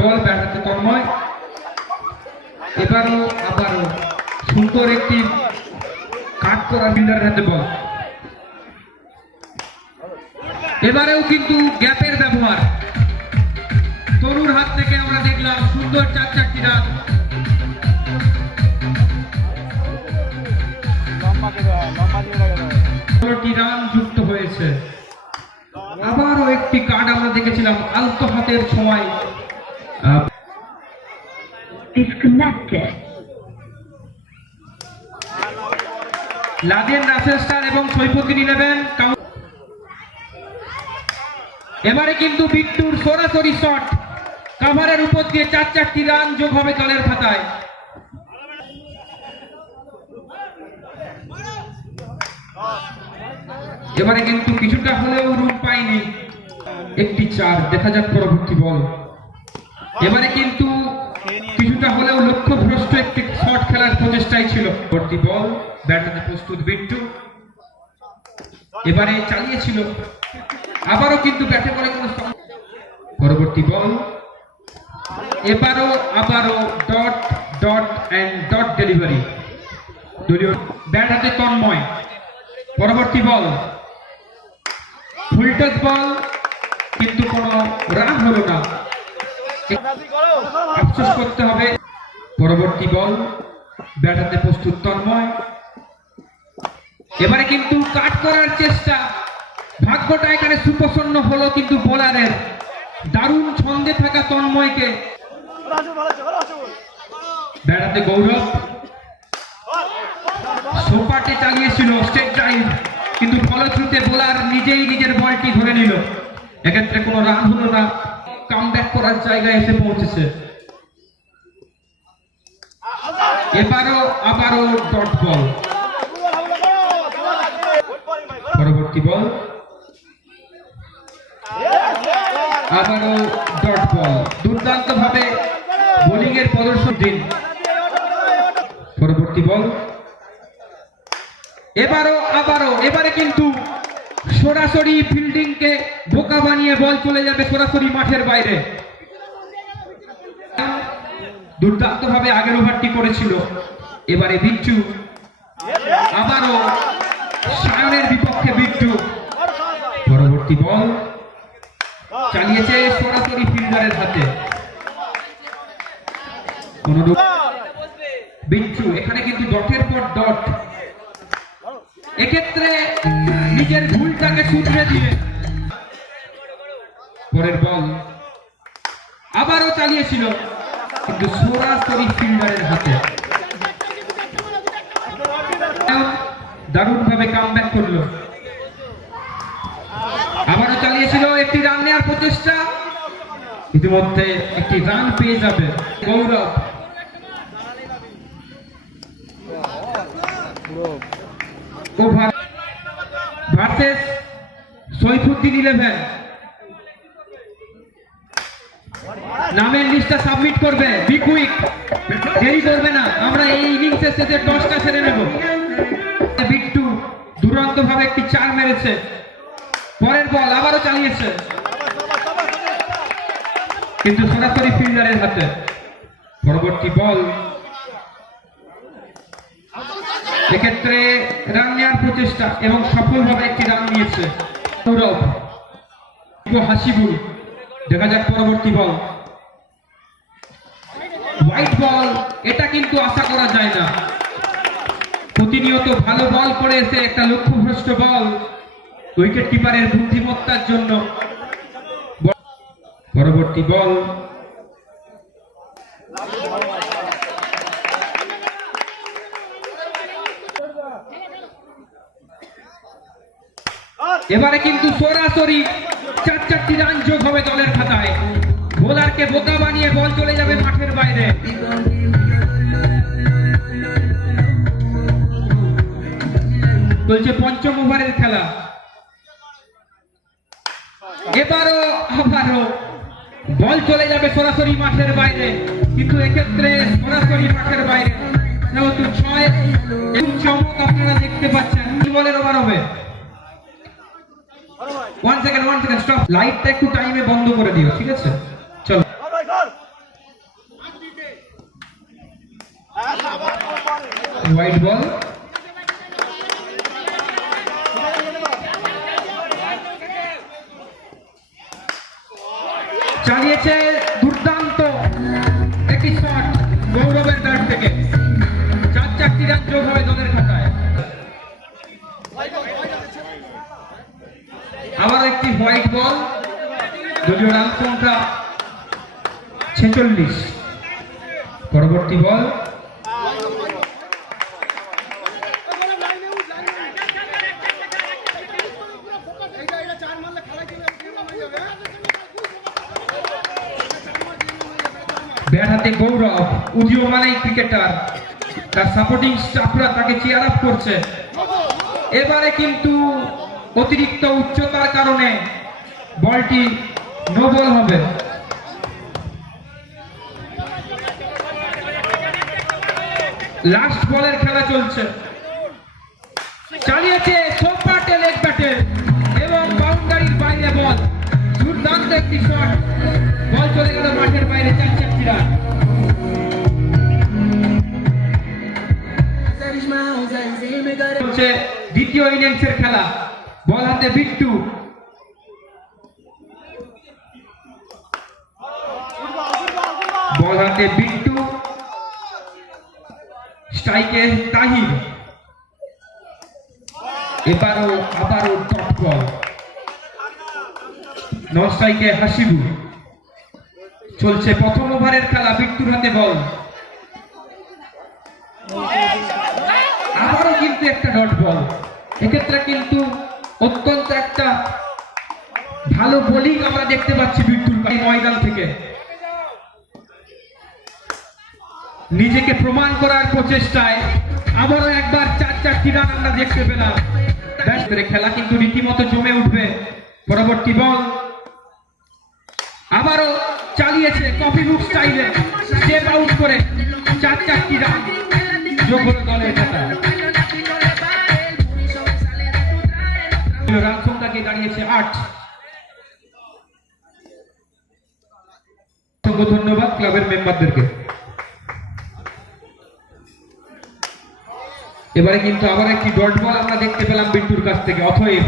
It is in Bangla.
বল ব্যাট হাতে তন্ময়, এবারও আবারও সুন্দর একটি কাট করা ফিল্ডারের হাতে বল। এবারেও কিন্তু গ্যাপের ব্যবহার, তরুর হাত থেকে আমরা দেখলাম সুন্দর 4-4টি রান। রান যুক্ত হয়েছে। আবারও একটি কার্ড আমরা দেখেছিলাম আলতো হাতের সময়। লাদেন রাসেল স্টার এবং সৈফুদ্দিন 11। এবারে কিন্তু বিট্টুর সরাসরি শট কাভারের উপর দিয়ে 4-4টি রান যোগ হবে দলের খাতায়। এবারে কিন্তু কিছুটা হলেও রুম পায়নি, একটি 4। দেখা যাক পরবর্তী বল। এবারে কিন্তু কিছুটা হলেও লক্ষ্যভ্রষ্ট একটি শট খেলার প্রচেষ্টাই ছিল। পরবর্তী বল, ব্যাট হাতে প্রস্তুত বিট্টু, এবারে চালিয়েছিল, আবারও কিন্তু ব্যাটে করে কোনো। পরবর্তী বল, এবারও আবারও dot dot and dot delivery, দলীয় ব্যাট হাতে তন্ময়। পরবর্তী বল, ফুল টাচ বল, কিন্তু কোনো রান হলো না, আফসোস করতে হবে। পরবর্তী বল, ব্যাট হাতে প্রস্তুত তন্ময়, এবারে কিন্তু কাট করার চেষ্টা, ভাগ্যটা এখানে সুপ্রসন্ন হলো কিন্তু বোলারের। দারুণ ছন্দে থাকা তন্ময়কে ব্যাট হাতে গৌরব, সোপাটে চালিয়েছিল স্টেট ড্রাইভ, কিন্তু ফলশ্রুতিতে বোলার নিজেই নিজের বলটি ধরে নিল। এক্ষেত্রে কোনো রান হলো না, কামব্যাক করার জায়গায় এসে পৌঁছেছে। এবারও আবারও ডট বল। পরবর্তী বল, আবারও ডট বল। দুর্দান্ত ভাবে বোলিং এর প্রদর্শন দিন। পরবর্তী বল, এবারও আবারও, এবারে কিন্তু সরাসরি ফিল্ডিং কে বোকা বানিয়ে বল চলে যাবে সরাসরি মাঠের বাইরে। দুর্দান্ত ভাবে আগের ওভারটি করেছিল। এবারে বিট্টু, আবারও সায়নের বিপক্ষে বিট্টু। পরবর্তী বল চালিয়েছে সরাসরি ফিল্ডারের হাতে। অনুরূপ বিট্টু, এখানে কিন্তু ডটের পর ডট, এক্ষেত্রে নিজের ভুলটাকে শুধরে দিয়ে। পরের বল আবারও চালিয়েছিল, কিন্তু সরাসরি ফিল্ডারের হাতে। দারুণ ভাবে কামব্যাক করলো, আবারও চালিয়েছিল, একটি রান নেওয়ার প্রচেষ্টা, ইতিমধ্যে একটি রান পেয়ে যাবে গৌরব। Over versus Saifuddin 11। নামের লিস্টটা সাবমিট করবে, বি কুইক, দেরি করবে না, আমরা এই ইনিংসের শেষে 10টা ছেড়ে নেব। বিট্টু দুরন্ত ভাবে একটি 4 মেরেছে। পরের বল আবারও চালিয়েছে, কিন্তু সরাসরি ফিল্ডারের হাতে। পরবর্তী বল, এক্ষেত্রে রান নেওয়ার প্রচেষ্টা এবং সফলভাবে একটি রান নিয়েছে গৌরব। হাসিবুল, দেখা যাক পরবর্তী বল। হোয়াইট বল, এটা কিন্তু আশা করা যায় না। প্রতিনিয়ত ভালো বল করে এসে একটা লক্ষ্যভ্রষ্ট বল, উইকেট কিপারের বুদ্ধিমত্তার জন্য। পরবর্তী বল, এবারে কিন্তু সরাসরি 4-4টি রান যোগ হবে দলের খাতায়। বোলারকে বোকা বানিয়ে বল চলে যাবে মাঠের বাইরে। চলছে পঞ্চম ওভারের খেলা। এবারও আবারও বল চলে যাবে সরাসরি মাঠের বাইরে, কিন্তু এক্ষেত্রে সরাসরি মাঠের বাইরে যেহেতু 6 চমক আপনারা দেখতে পাচ্ছেন। কি বলের ওভার হবে? 1 সেকেন্ড স্টপ, লাইটটা একটু টাইমে বন্ধ করে দিও, ঠিক আছে? চলো হোয়াইট বল। চালিয়েছে দুর্দান্ত একটি শট গৌরবের ব্যাট থেকে, 4টি রান যোগ হবে দলের খাতায়। আবার একটি হোয়াইট বল, যদিও রান সংখ্যা 46। পরবর্তী বল, ব্যাট হাতে গৌরব, উদীয়মান ক্রিকেটার, তার সাপোর্টিং স্টাফরা তাকে চিয়ার আপ করছে। এবারে কিন্তু অতিরিক্ত উচ্চতার কারণে বলটি নো বল হবে। লাস্ট বলের খেলা চলছে, চালিয়েছে সোপাটে লেগ ব্যাটে এবং বাউন্ডারির বাইরে বল, দুর্দান্ত একটি শট, বল চলে গেল মাঠের বাইরে, 4টি রান। চলছে দ্বিতীয় ইনিংসের খেলা, বল হাতে বিট্টু, বল হাতে বিট্টু, স্ট্রাইকে তাহির, আবারও ডট বল, নন স্ট্রাইকে হাসিবুর। চলছে প্রথম ওভারের খেলা, বিট্টুর হাতে বল, আবারও কিন্তু একটা ডট বল। এক্ষেত্রে কিন্তু অত্যন্ত একটা ভালো বোলিং আমরা দেখতে পাচ্ছি বিট্টুর ময়দান থেকে। নিজেকে প্রমাণ করার প্রচেষ্টায় আবারও একবার 4টি রান আমরা দেখতে পেলাম। খেলা কিন্তু রীতিমতো জমে উঠবে। পরবর্তী বল, আবারও চালিয়েছে কপি বুক স্টাইলে, স্টেপ আউট করে 4টি রান যোগ হলো দলের খাতায়। রান সংখ্যাকে দাঁড়িয়েছে 8। ধন্যবাদ ক্লাবের মেম্বারদেরকে। এবারে কিন্তু আবার একটি ডট বল আমরা দেখতে পেলাম বিট্টুর কাছ থেকে। অতএব